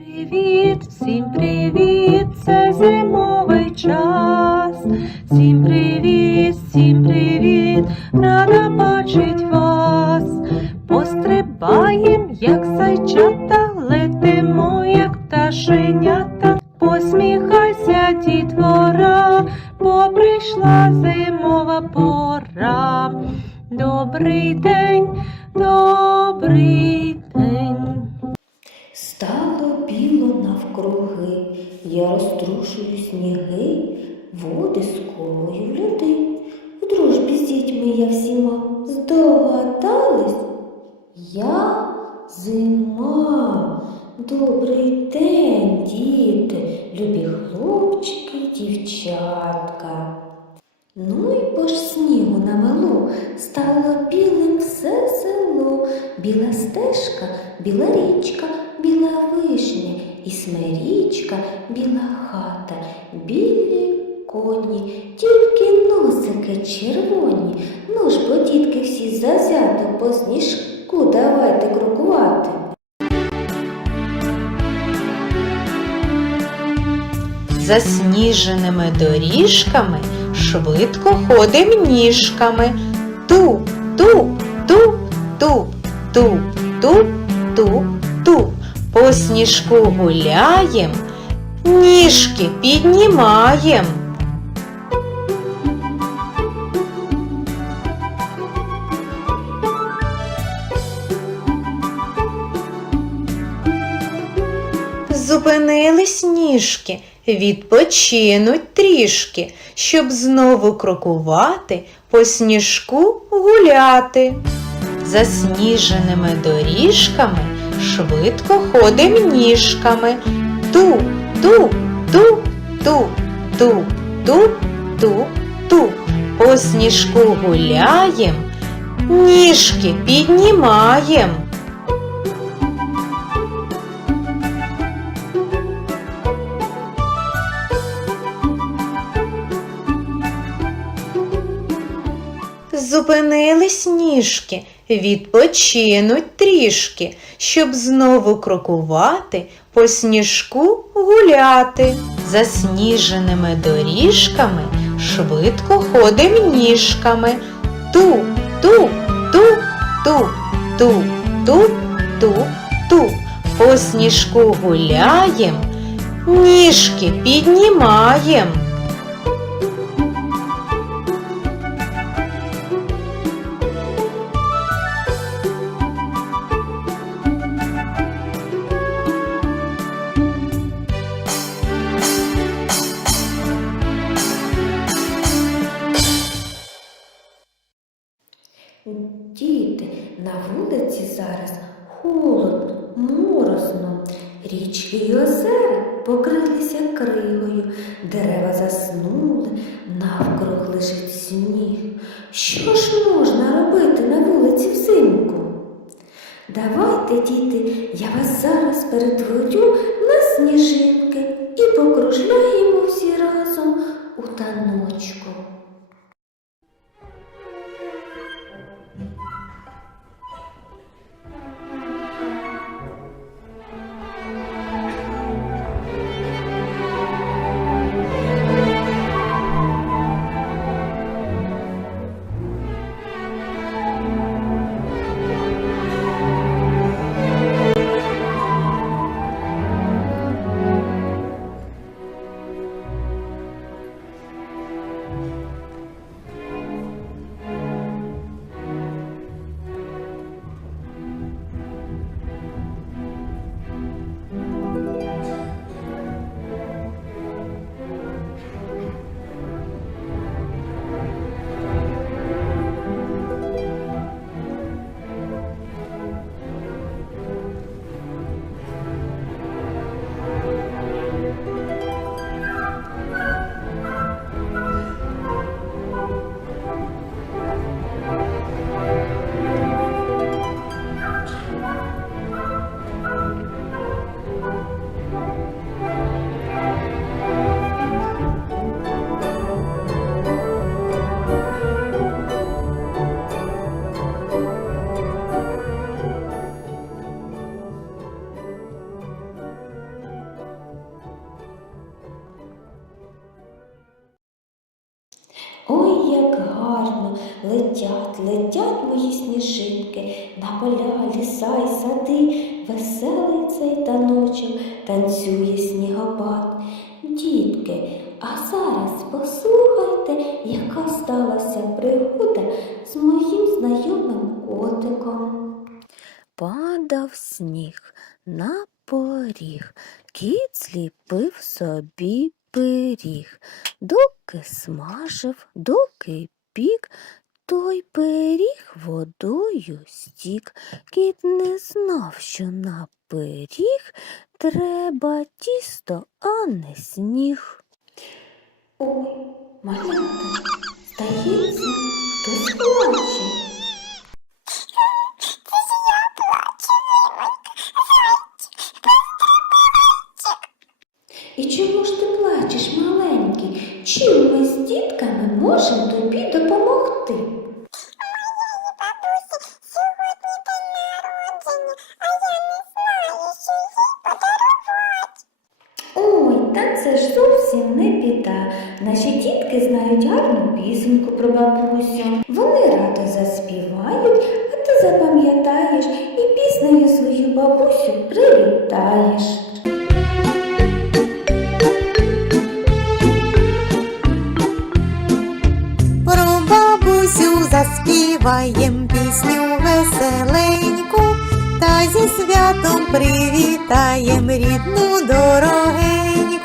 Привіт, всім привіт, це зимовий час. Всім привіт, всім привіт, рада бачить вас. Пострибаєм, як зайчата, летимо, як пташенята. Посміхайся, дітвора, бо прийшла зимова пора. Добрий день, добрий день. Стало біло навкруги, я розтрушую сніги, води скомою в люди. У дружбі з дітьми я всіма здогадались. Я зима. Добрий день, діти, любі хлопчики, дівчатка. Ну і по ж снігу намело, стало білим все село, біла стежка, біла річка, біла вишня і смирічка, біла хата, білі коні, тільки носики червоні. Ну ж, бо дітки всі завзято по сніжку давайте крокувати. Засніженими доріжками швидко ходим ніжками. Ту, ту, ту, ту, ту, ту, ту, ту. По сніжку гуляєм, ніжки піднімаєм. Зупинились ніжки, відпочинуть трішки, щоб знову крокувати, по сніжку гуляти. Засніженими доріжками швидко ходим ніжками. Ту, ту, ту, ту, ту, ту, ту, ту. По сніжку гуляєм, ніжки піднімаєм. Зупинились ніжки, відпочинуть трішки, щоб знову крокувати, по сніжку гуляти. Засніженими доріжками швидко ходим ніжками. Ту, ту, ту, ту, ту, ту, ту, ту. По сніжку гуляєм, ніжки піднімаєм. Зараз холодно, морозно. Річки й озера покрилися кригою, дерева заснули, навкруг лежить сніг. Що ж можна робити на вулиці взимку? Давайте, діти, я вас зараз перетворю на сніжинки і покружляємо всі разом у таночку. Летять, мої сніжинки, на поля, ліса й сади, веселий цей таночок танцює снігопад. Дітки, а зараз послухайте, яка сталася пригода з моїм знайомим котиком. Падав сніг на поріг, кіт зліпив собі пиріг, доки смажив, доки пік, той пиріг водою стік. Кіт не знав, що на пиріг треба тісто, а не сніг. Ой, малята, здається, хтось плаче. Це ж зовсім не біда. Наші дітки знають гарну пісеньку про бабусю. Вони радо заспівають, а ти запам'ятаєш і піснею свою бабусю привітаєш. Про бабусю заспіваєм пісню веселеньку, та зі святом привітаєм рідну дорогеньку.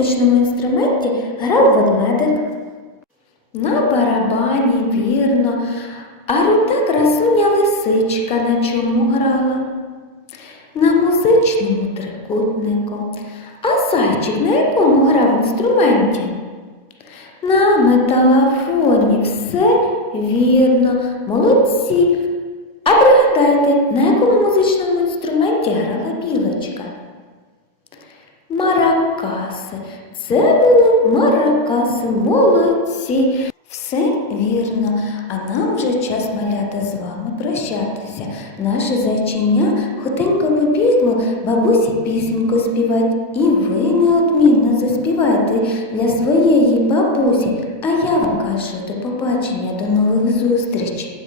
Музичному інструменті грав ведмедик? На барабані, вірно. А рута красуня лисичка на чому грала? На музичному трикутнику. А зайчик на якому грав інструменті? На металофоні все вірно, молодці. А пригадайте, на якому музичному інструменті грала білочка? Це були маракаси, молодці. Все вірно, а нам вже час малята з вами прощатися. Наше зайчиня хотенько побігло бабусі пісеньку співать, і ви неодмінно заспівайте для своєї бабусі. А я вам кажу до побачення, до нових зустрічей.